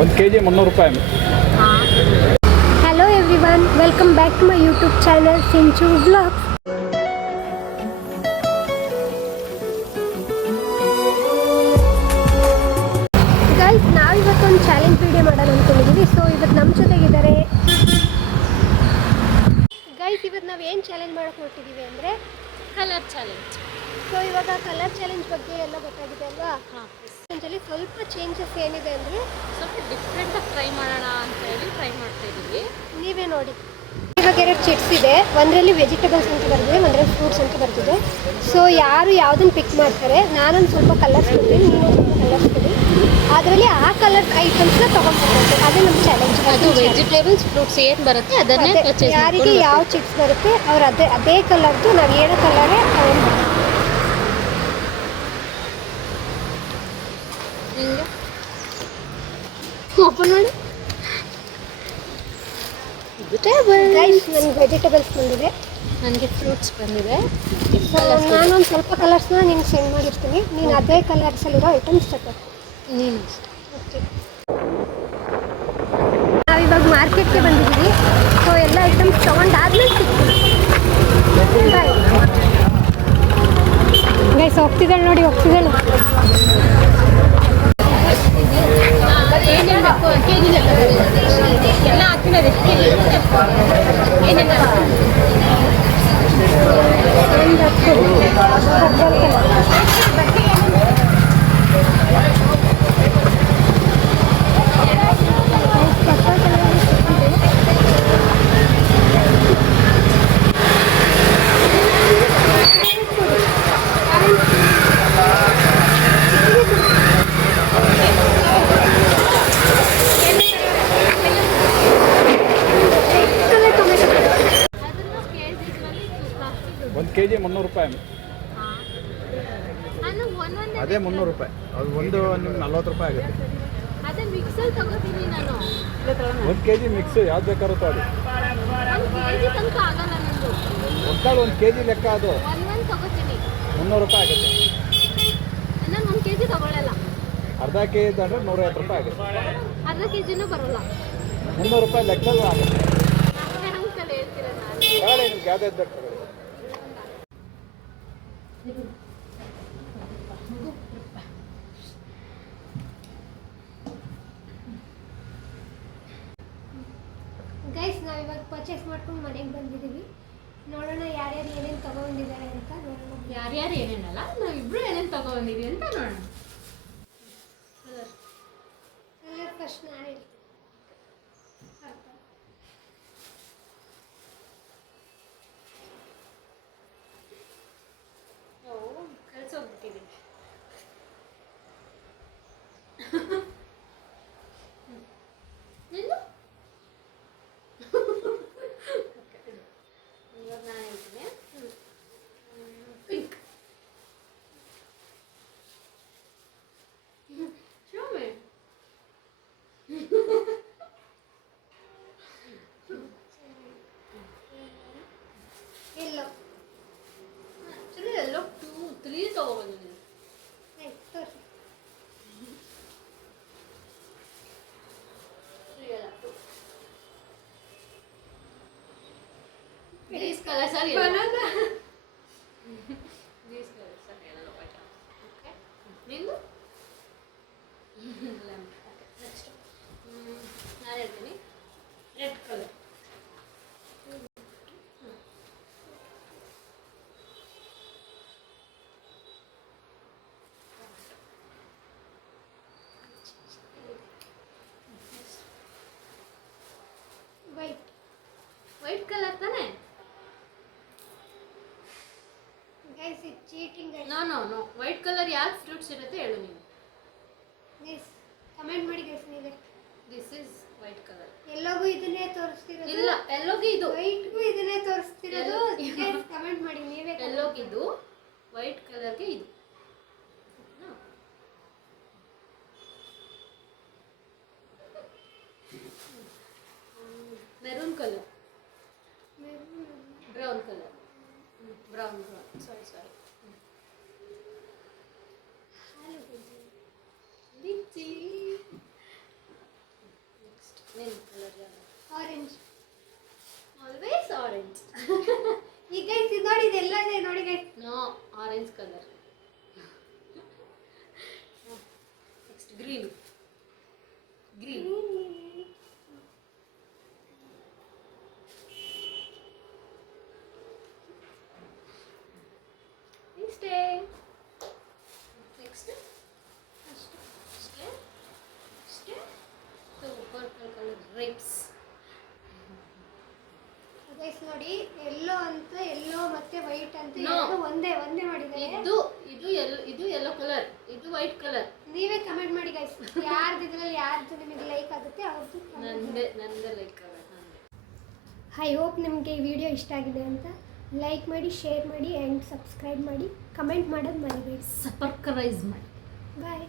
1 kg 300 ರೂಪಾಯಿ. Hello everyone, welcome back to my YouTube channel Sinchu Vlogs. Guys, ನಾವು ಇವತ್ತೊಂದು challenge video ಮಾಡೋಣ ಅಂದ್ಕೊಂಡಿದ್ದೀವಿ. ಸೊ ಇವತ್ತು ನಮ್ಮ ಜೊತೆಗಿದ್ದಾರೆ ಗೈಸ್. ಇವತ್ತು ನಾವು ಏನು ಚಾಲೆಂಜ್ ಮಾಡೋಕೆ ಹೊರಟಿದ್ದೀವಿ ಅಂದರೆ ಕಲರ್ ಚಾಲೆಂಜ್. ಸೊ ಇವಾಗ ಕಲರ್ ಚಾಲೆಂಜ್ ಬಗ್ಗೆ ಎಲ್ಲ ಗೊತ್ತಾಗಿದೆ ಅಲ್ವಾ? ಚಾಲೆಂಜಲ್ಲಿ ಸ್ವಲ್ಪ ಚೇಂಜಸ್ ಏನಿದೆ ಅಂದರೆ ಸ್ವಲ್ಪ ಡಿಫ್ರೆಂಟಾಗಿ ಟ್ರೈ ಮಾಡೋಣ ಅಂತ ಹೇಳಿ ಟ್ರೈ ಮಾಡ್ತಾ ಇದ್ದೀವಿ. ನೀವೇ ನೋಡಿ, ಇವಾಗ 2 ಚಿಟ್ಸ್ ಇದೆ. ಒಂದರಲ್ಲಿ ವೆಜಿಟೇಬಲ್ಸ್ ಅಂತ ಬರ್ತಿದೆ, ಒಂದರಲ್ಲಿ ಫ್ರೂಟ್ಸ್ ಅಂತ ಬರ್ತಿದೆ. ಸೊ ಯಾರು ಯಾವುದನ್ನು ಪಿಕ್ ಮಾಡ್ತಾರೆ, ನಾನೊಂದು ಸ್ವಲ್ಪ ಕಲರ್ಸ್ ಕೊಡ್ತೀನಿ, ನೀನೊಂದು ಸ್ವಲ್ಪ ಕಲರ್ಸ್ ಕೊಡಿ. ಅದರಲ್ಲಿ ಆ ಕಲರ್ ಐಟಮ್ಸ್ನ ತೊಗೊಂಡ್ಬರ್ಬೇಕು. ಅದೇ ನಮ್ಮ ಚಾಲೆಂಜ್. ಅದು ವೆಜಿಟೇಬಲ್ಸ್ ಫ್ರೂಟ್ಸ್ ಏನು ಬರುತ್ತೆ ಅದನ್ನೇ ಪರ್ಚೇಸ್ ಯಾರಿಗೆ ಯಾವ ಚಿಟ್ಸ್ ಬರುತ್ತೆ ಅವ್ರು ಅದೇ ಕಲರ್ದು ನಾವು ಹೇಳೋ ಕಲರೇ ತೊಗೊಂಡ್ಬರ್ಬೇಕು. ಹಿಂಗೆ ಓಪನ್ ಮಾಡಿ. ಗೈಸ್, ನನಗೆ ವೆಜಿಟೇಬಲ್ಸ್ ಬಂದಿದೆ, ನನಗೆ ಫ್ರೂಟ್ಸ್ ಬಂದಿದೆ. ಸೊ ನಾನೊಂದು ಸ್ವಲ್ಪ ಕಲರ್ಸ್ನ ನಿಮ್ಗೆ ಸೆಂಡ್ ಮಾಡಿರ್ತೀನಿ. ನೀನು ಅದೇ ಕಲರ್ಸಲ್ಲಿರೋ ಐಟಮ್ಸ್ ತಗೋ. ನೀನು ಓಕೆ, ನಾವಿವಾಗ ಮಾರ್ಕೆಟ್ಗೆ ಬಂದಿದ್ದೀವಿ. ಸೊ ಎಲ್ಲ ಐಟಮ್ಸ್ ತೊಗೊಂಡಾದ್ಮೇಲೆ ಸಿಗ್ತೀವಿ. ಗೈಸ್ ಹೋಗ್ತಿದ್ದಾಳೆ ನೋಡಿ, ಹೋಗ್ತಿದ್ದಾಳೆ. ಏನೇನು ಬೇಕು ಎಲ್ಲ ಹಾಕಿರೋದು ಏನೇನು kg 300 ರೂಪಾಯಿ. ಅದೇ 300 ರೂಪಾಯಿ. ಅದು ಒಂದು ನಿಮ್ಗೆ 40 ರೂಪಾಯಿ ಆಗುತ್ತೆ. ಅದೇ ಮಿಕ್ಸಲ್ಲಿ ತಗೋತೀನಿ ನಾನು. 1 kg ಮಿಕ್ಸ್ ಯಾವ್ದು ಬೇಕಾದ್ರೂ ತಗೊಳ್ಳಿ. 1 kg ತನಕ ಆಗಲ್ಲ ನಂದು. ಒಟ್ಟಾಳು 1 kg ಲೆಕ್ಕ ಅದು ಒಂದು ತಗೋತೀನಿ. 300 ರೂಪಾಯಿ ಆಗುತ್ತೆ. ನಾನು 1 kg ತಗೊಳ್ಳಲ್ಲ. ಅರ್ಧ kg ಅಂದರೆ 150 ರೂಪಾಯಿ ಆಗುತ್ತೆ. ಅರ್ಧ kgನೂ ಬರೋಲ್ಲ. 300 ರೂಪಾಯಿ ಲೆಕ್ಕಲ್ಲೂ ಆಗುತ್ತೆ. ಅಂಕಲ್ ಹೇಳ್ತೀರ ನಾನು. ತಗೊಳ್ಳಿ, ನಿಮ್ಗೆ ಯಾವ್ದು ಬೇಕು ತಗೊಳ್ಳಿ. ಗೈಸ್, ನಾವಿವಾಗ ಪರ್ಚೇಸ್ ಮಾಡ್ಕೊಂಡು ಮನೆಗೆ ಬಂದಿದ್ದೀವಿ. ನೋಡೋಣ ಯಾರ್ಯಾರು ಏನೇನು ತಗೊಂಡಿದ್ದಾರೆ ಅಂತ ನೋಡೋಣ. ಯಾರ್ಯಾರು ಏನೇನಲ್ಲ, ನಾವಿಬ್ರು ಏನೇನು ತಗೊಂಡಿದ್ದೀವಿ ಅಂತ ನೋಡೋಣ. ಕಲರ್ ಫಸ್ಟ್ ನಾನು ಹೇಳ್ತೀನಿ. ಕಳ್ಸೋಗ್ಬಿಟ್ಟಿದ್ದೀನಿ. ನಿಂದು ಇವಾಗ ನಾನು ಹೇಳ್ತೀನಿ. ಪಿಂಕ್. ಶೋಮೆ ಎಲ್ಲೋ ಆ್ಯಕ್ಚುಲಿ ಎಲ್ಲೋ 2-3 ತಗೊಬಂದಿದ್ದೀನಿ. ತೋರಿಸಿ. 3 ಅಲ್ಲ 2. These colors are yellow. These colors are yellow items. Okay. ನಿಂದು lemon. Okay. Next. ನಾನು ಹೇಳ್ತೀನಿ. Red colour. White. White colour ತಾನೆ? ಗೈಸ್, ಇದು ಚೀಟಿಂಗ್. ನೋ ವೈಟ್ ಕಲರ್ ಯಾವ್ದು ಫ್ರೂಟ್ಸ್ ಇರುತ್ತೆ ಹೇಳು ನೀವು. ಗೈಸ್ ಕಮೆಂಟ್ ಮಾಡಿ ಗೈಸ್ ನೀವೇ. This is white colour. ಎಲ್ಲೋಗೂ ಇದನ್ನೇ ತೋರಿಸ್ತಿರೋದು. ಇಲ್ಲ, ಎಲ್ಲೋಗಿ ಇದು. ವೈಟ್ಗೂ ಇದನ್ನೇ ತೋರಿಸ್ತಿರೋದು. ಗೈಸ್ ಕಮೆಂಟ್ ಮಾಡಿ ನೀವೇ. ಎಲ್ಲೋಗಿದ್ದು ವೈಟ್ ಕಲರ್ಗೆ ಇದು. Maroon colour. Brown colour. Brown sorry lychee ನಿನ್ನ ಕಲರ್ ಯಾವುದು? ಆರೆಂಜ್. Always orange. ಈಗ ಗೈಸ್ ಇದು ನೋಡಿ, ಇದೆಲ್ಲ ಇದೆ ನೋಡಿ guys. No, orange colour. Next green. Green. ಇಷ್ಟೇ. ನೆಕ್ಸ್ಟ್ ಅಷ್ಟೇ ಅಷ್ಟೇ. Purple colour rapes. ಗೈಸ್ ನೋಡಿ, ಎಲ್ಲೋ ಅಂತ ಎಲ್ಲೋ ಮತ್ತೆ ವೈಟ್ ಅಂತ No. ಎರಡು ಒಂದೇ ಮಾಡಿದ್ದಾರೆ. ಇದು ಯೆಲ್ಲೋ ಕಲರ್, ಇದು ವೈಟ್ ಕಲರ್. ನೀವೇ ಕಮೆಂಟ್ ಮಾಡಿ ಗೈಸ್, ಯಾರ್ದು ಇದ್ರಲ್ಲಿ ಯಾರ್ದು ನಿಮಗೆ ಲೈಕ್ ಆಗುತ್ತೆ ಅವ್ರದ್ದು. ನಂದೇ ಲೈಕ್ ಆಗುತ್ತೆ. ಐ ಹೋಪ್ ನಿಮಗೆ ಈ ವಿಡಿಯೋ ಇಷ್ಟ ಆಗಿದೆ ಅಂತ. ಲೈಕ್ ಮಾಡಿ, ಶೇರ್ ಮಾಡಿ ಆ್ಯಂಡ್ ಸಬ್ಸ್ಕ್ರೈಬ್ ಮಾಡಿ, ಕಮೆಂಟ್ ಮಾಡೋದು ಮರಿಬೇಡಿ. ಸಬ್ಸ್ಕ್ರೈಬ್ ಮಾಡಿ. ಬಾಯ್.